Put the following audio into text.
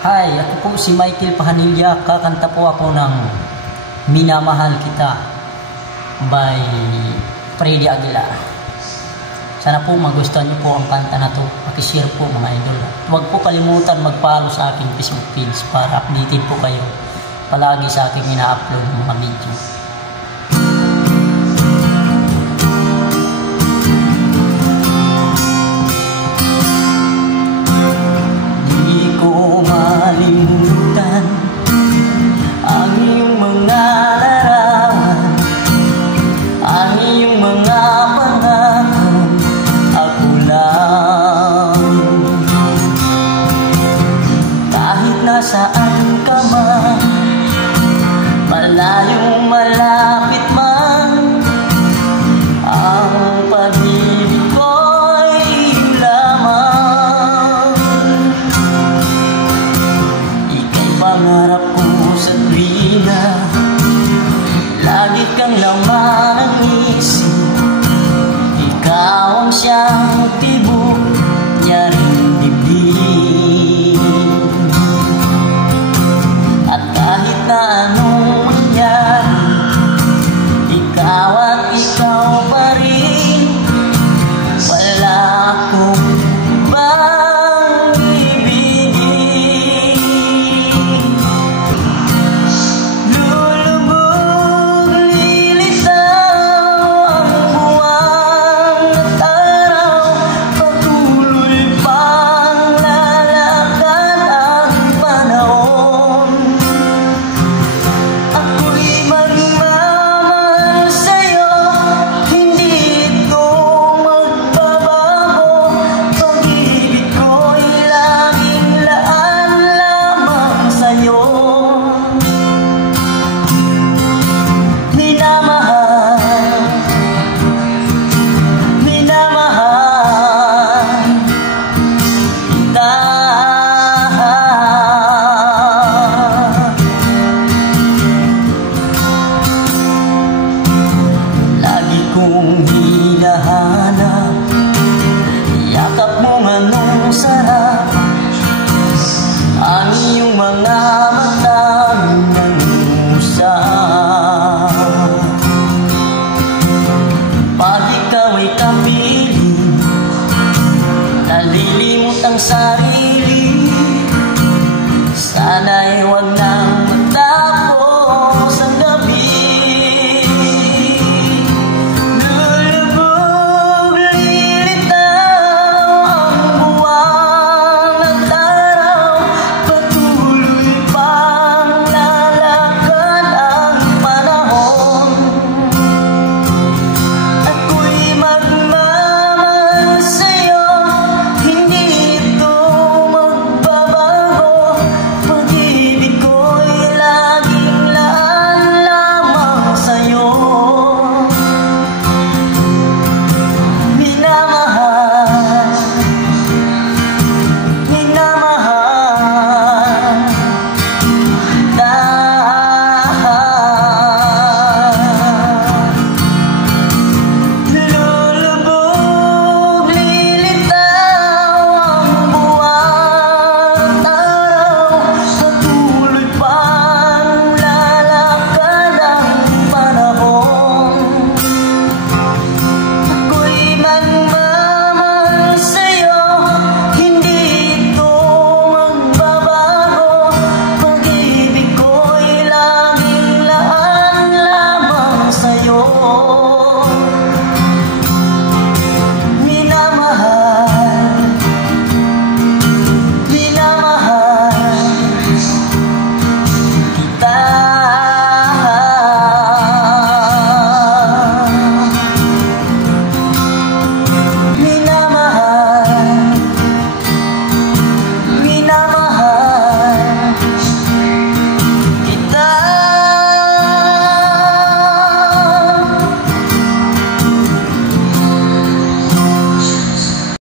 Hi, ako po si Michael Pahanilya. Kakanta po ako ng Minamahal Kita by Freddy Aguilar. Sana po magustuhan niyo po ang kanta na to. Pakishare po mga idol. Huwag po kalimutan mag-follow sa aking Facebook page para updated po kayo palagi sa aking ina-upload ng mga video. Malimutan ang iyong mga larawan, ang iyong mga pangako, ako lang. Kahit nasaan ka man, malayong malayo